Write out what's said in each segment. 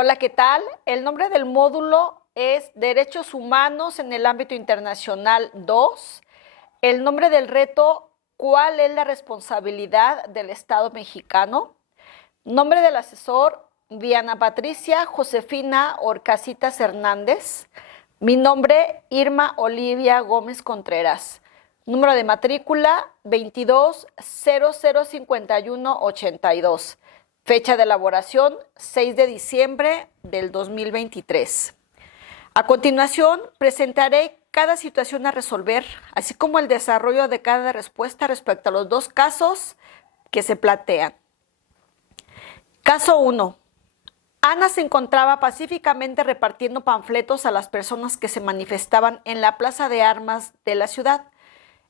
Hola, ¿qué tal? El nombre del módulo es Derechos Humanos en el ámbito internacional 2. El nombre del reto, ¿cuál es la responsabilidad del Estado mexicano? Nombre del asesor, Diana Patricia Josefina Orcasitas Hernández. Mi nombre, Irma Olivia Gómez Contreras. Número de matrícula, 22005182. Fecha de elaboración, 6 de diciembre del 2023. A continuación, presentaré cada situación a resolver, así como el desarrollo de cada respuesta respecto a los dos casos que se plantean. Caso 1. Ana se encontraba pacíficamente repartiendo panfletos a las personas que se manifestaban en la plaza de armas de la ciudad.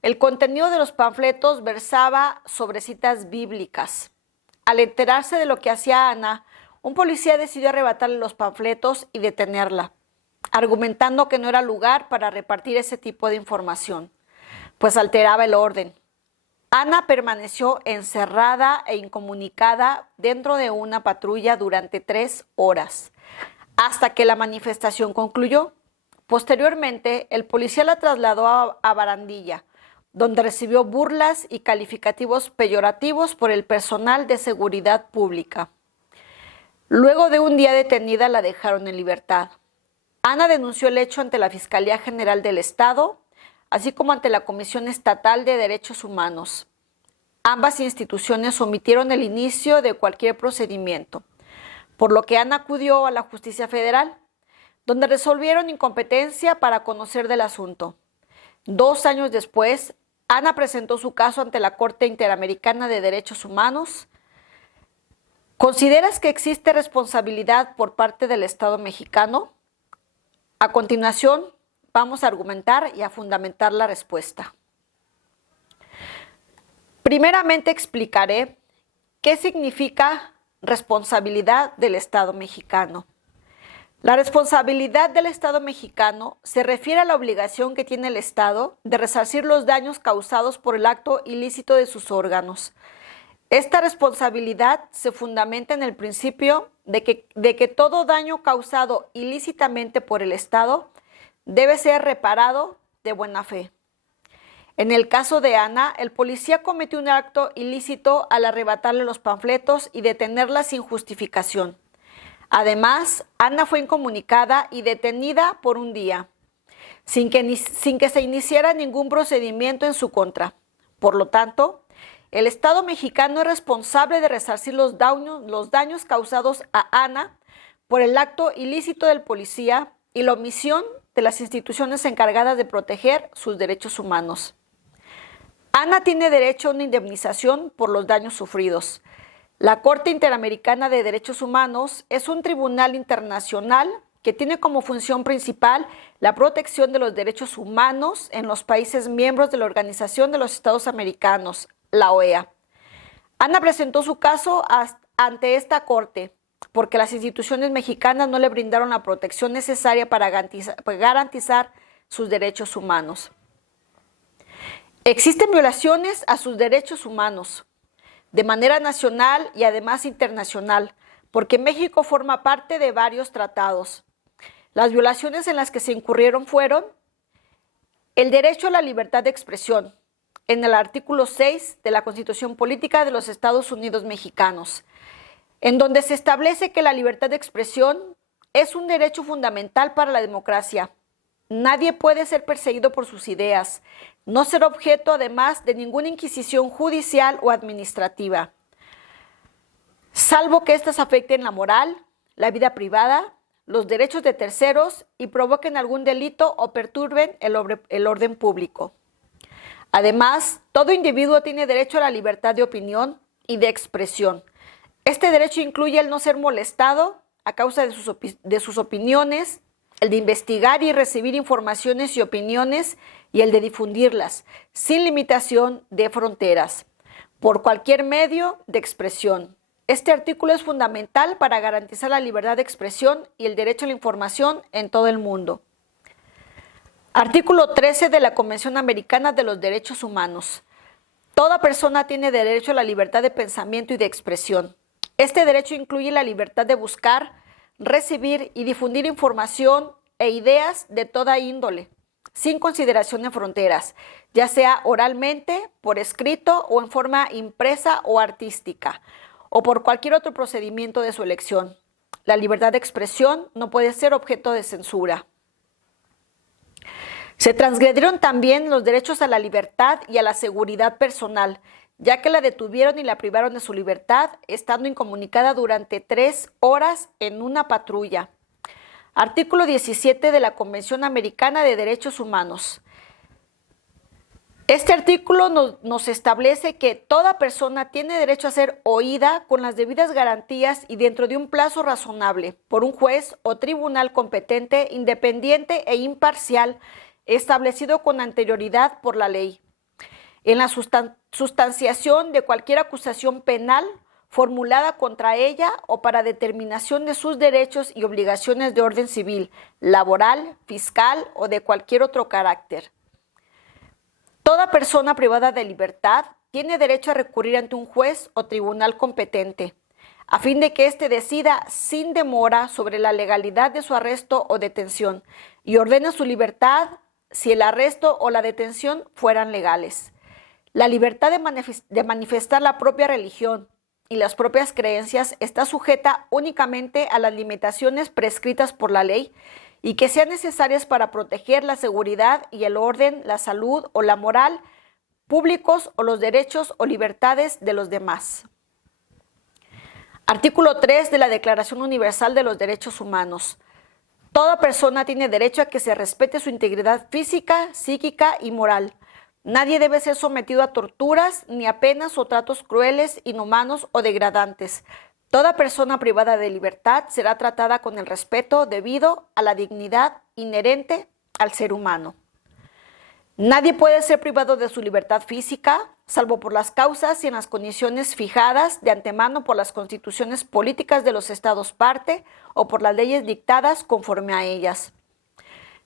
El contenido de los panfletos versaba sobre citas bíblicas. Al enterarse de lo que hacía Ana, un policía decidió arrebatarle los panfletos y detenerla, argumentando que no era lugar para repartir ese tipo de información, pues alteraba el orden. Ana permaneció encerrada e incomunicada dentro de una patrulla durante 3 horas, hasta que la manifestación concluyó. Posteriormente, el policía la trasladó a Barandilla, donde recibió burlas y calificativos peyorativos por el personal de seguridad pública. Luego de un día detenida, la dejaron en libertad. Ana denunció el hecho ante la Fiscalía General del Estado, así como ante la Comisión Estatal de Derechos Humanos. Ambas instituciones omitieron el inicio de cualquier procedimiento, por lo que Ana acudió a la Justicia Federal, donde resolvieron incompetencia para conocer del asunto. 2 años después, Ana presentó su caso ante la Corte Interamericana de Derechos Humanos. ¿Consideras que existe responsabilidad por parte del Estado mexicano? A continuación, vamos a argumentar y a fundamentar la respuesta. Primeramente explicaré qué significa responsabilidad del Estado mexicano. La responsabilidad del Estado mexicano se refiere a la obligación que tiene el Estado de resarcir los daños causados por el acto ilícito de sus órganos. Esta responsabilidad se fundamenta en el principio de que todo daño causado ilícitamente por el Estado debe ser reparado de buena fe. En el caso de Ana, el policía cometió un acto ilícito al arrebatarle los panfletos y detenerla sin justificación. Además, Ana fue incomunicada y detenida por un día, sin que se iniciara ningún procedimiento en su contra. Por lo tanto, el Estado mexicano es responsable de resarcir los daños causados a Ana por el acto ilícito del policía y la omisión de las instituciones encargadas de proteger sus derechos humanos. Ana tiene derecho a una indemnización por los daños sufridos. La Corte Interamericana de Derechos Humanos es un tribunal internacional que tiene como función principal la protección de los derechos humanos en los países miembros de la Organización de los Estados Americanos, la OEA. Ana presentó su caso ante esta corte porque las instituciones mexicanas no le brindaron la protección necesaria para garantizar sus derechos humanos. Existen violaciones a sus derechos humanos de manera nacional y además internacional, porque México forma parte de varios tratados. Las violaciones en las que se incurrieron fueron el derecho a la libertad de expresión, en el artículo 6 de la Constitución Política de los Estados Unidos Mexicanos, en donde se establece que la libertad de expresión es un derecho fundamental para la democracia. Nadie puede ser perseguido por sus ideas, no ser objeto además de ninguna inquisición judicial o administrativa, salvo que éstas afecten la moral, la vida privada, los derechos de terceros y provoquen algún delito o perturben el orden público. Además, todo individuo tiene derecho a la libertad de opinión y de expresión. Este derecho incluye el no ser molestado a causa de sus opiniones, el de investigar y recibir informaciones y opiniones y el de difundirlas, sin limitación de fronteras, por cualquier medio de expresión. Este artículo es fundamental para garantizar la libertad de expresión y el derecho a la información en todo el mundo. Artículo 13 de la Convención Americana de los Derechos Humanos. Toda persona tiene derecho a la libertad de pensamiento y de expresión. Este derecho incluye la libertad de buscar, recibir y difundir información e ideas de toda índole, sin consideración de fronteras, ya sea oralmente, por escrito o en forma impresa o artística, o por cualquier otro procedimiento de su elección. La libertad de expresión no puede ser objeto de censura. Se transgredieron también los derechos a la libertad y a la seguridad personal, ya que la detuvieron y la privaron de su libertad, estando incomunicada durante 3 horas en una patrulla. Artículo 17 de la Convención Americana de Derechos Humanos. Este artículo nos establece que toda persona tiene derecho a ser oída con las debidas garantías y dentro de un plazo razonable por un juez o tribunal competente, independiente e imparcial, establecido con anterioridad por la ley. En la sustanciación de cualquier acusación penal formulada contra ella o para determinación de sus derechos y obligaciones de orden civil, laboral, fiscal o de cualquier otro carácter. Toda persona privada de libertad tiene derecho a recurrir ante un juez o tribunal competente, a fin de que éste decida sin demora sobre la legalidad de su arresto o detención y ordene su libertad si el arresto o la detención fueran legales. La libertad de manifestar la propia religión y las propias creencias está sujeta únicamente a las limitaciones prescritas por la ley y que sean necesarias para proteger la seguridad y el orden, la salud o la moral públicos o los derechos o libertades de los demás. Artículo 3 de la Declaración Universal de los Derechos Humanos. Toda persona tiene derecho a que se respete su integridad física, psíquica y moral. Nadie debe ser sometido a torturas, ni a penas o tratos crueles, inhumanos o degradantes. Toda persona privada de libertad será tratada con el respeto debido a la dignidad inherente al ser humano. Nadie puede ser privado de su libertad física, salvo por las causas y en las condiciones fijadas de antemano por las constituciones políticas de los estados parte o por las leyes dictadas conforme a ellas.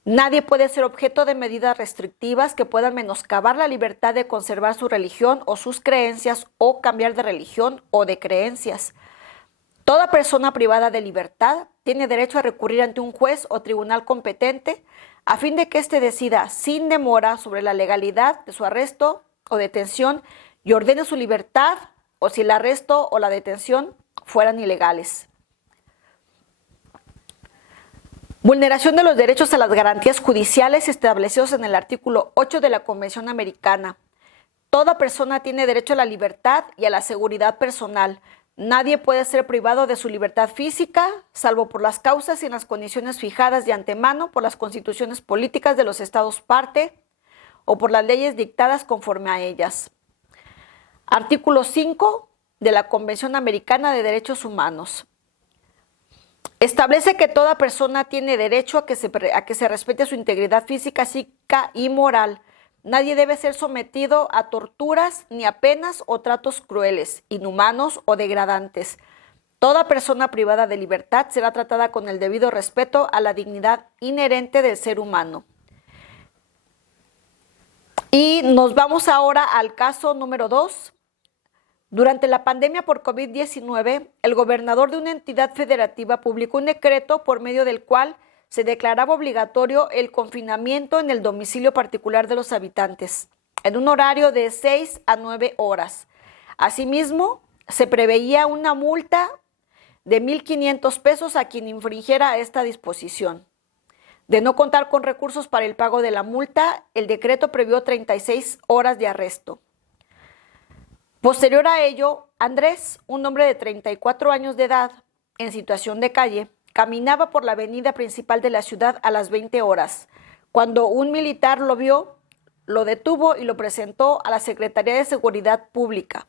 Nadie puede ser objeto de medidas restrictivas que puedan menoscabar la libertad de conservar su religión o sus creencias o cambiar de religión o de creencias. Toda persona privada de libertad tiene derecho a recurrir ante un juez o tribunal competente a fin de que éste decida sin demora sobre la legalidad de su arresto o detención y ordene su libertad o si el arresto o la detención fueran ilegales. Vulneración de los derechos a las garantías judiciales establecidos en el artículo 8 de la Convención Americana. Toda persona tiene derecho a la libertad y a la seguridad personal. Nadie puede ser privado de su libertad física, salvo por las causas y en las condiciones fijadas de antemano por las constituciones políticas de los estados parte o por las leyes dictadas conforme a ellas. Artículo 5 de la Convención Americana de Derechos Humanos. Establece que toda persona tiene derecho a que se respete su integridad física, psíquica y moral. Nadie debe ser sometido a torturas ni a penas o tratos crueles, inhumanos o degradantes. Toda persona privada de libertad será tratada con el debido respeto a la dignidad inherente del ser humano. Y nos vamos ahora al caso número 2. Durante la pandemia por COVID-19, el gobernador de una entidad federativa publicó un decreto por medio del cual se declaraba obligatorio el confinamiento en el domicilio particular de los habitantes, en un horario de 6 a 9 horas. Asimismo, se preveía una multa de 1,500 pesos a quien infringiera esta disposición. De no contar con recursos para el pago de la multa, el decreto previó 36 horas de arresto. Posterior a ello, Andrés, un hombre de 34 años de edad, en situación de calle, caminaba por la avenida principal de la ciudad a las 20 horas. Cuando un militar lo vio, lo detuvo y lo presentó a la Secretaría de Seguridad Pública,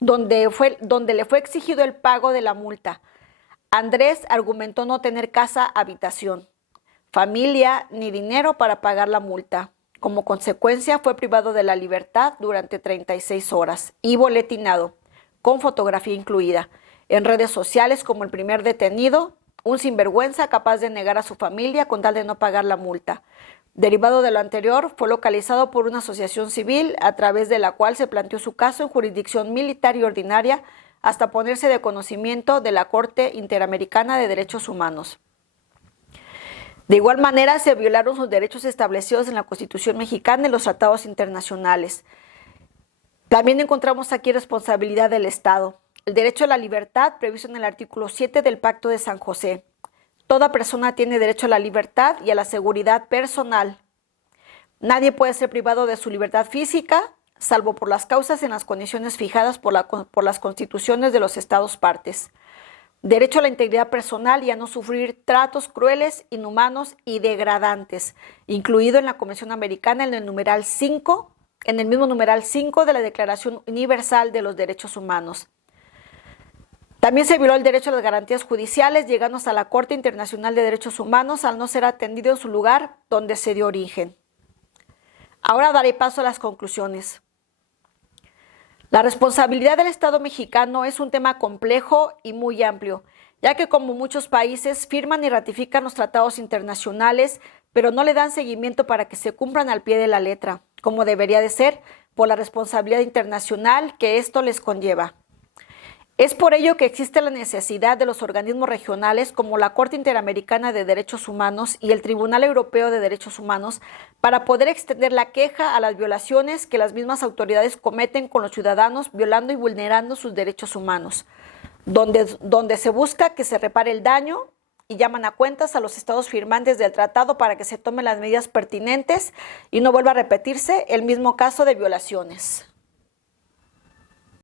donde le fue exigido el pago de la multa. Andrés argumentó no tener casa, habitación, familia ni dinero para pagar la multa. Como consecuencia, fue privado de la libertad durante 36 horas y boletinado, con fotografía incluida, en redes sociales como el primer detenido, un sinvergüenza capaz de negar a su familia con tal de no pagar la multa. Derivado de lo anterior, fue localizado por una asociación civil a través de la cual se planteó su caso en jurisdicción militar y ordinaria hasta ponerse de conocimiento de la Corte Interamericana de Derechos Humanos. De igual manera, se violaron sus derechos establecidos en la Constitución mexicana y los tratados internacionales. También encontramos aquí responsabilidad del Estado. El derecho a la libertad, previsto en el artículo 7 del Pacto de San José. Toda persona tiene derecho a la libertad y a la seguridad personal. Nadie puede ser privado de su libertad física, salvo por las causas en las condiciones fijadas por las constituciones de los Estados partes. Derecho a la integridad personal y a no sufrir tratos crueles, inhumanos y degradantes, incluido en la Convención Americana en el numeral 5, en el mismo numeral 5 de la Declaración Universal de los Derechos Humanos. También se violó el derecho a las garantías judiciales, llegando hasta la Corte Internacional de Derechos Humanos al no ser atendido en su lugar donde se dio origen. Ahora daré paso a las conclusiones. La responsabilidad del Estado mexicano es un tema complejo y muy amplio, ya que como muchos países firman y ratifican los tratados internacionales, pero no le dan seguimiento para que se cumplan al pie de la letra, como debería de ser, por la responsabilidad internacional que esto les conlleva. Es por ello que existe la necesidad de los organismos regionales como la Corte Interamericana de Derechos Humanos y el Tribunal Europeo de Derechos Humanos para poder extender la queja a las violaciones que las mismas autoridades cometen con los ciudadanos, violando y vulnerando sus derechos humanos, donde se busca que se repare el daño y llaman a cuentas a los estados firmantes del tratado para que se tomen las medidas pertinentes y no vuelva a repetirse el mismo caso de violaciones.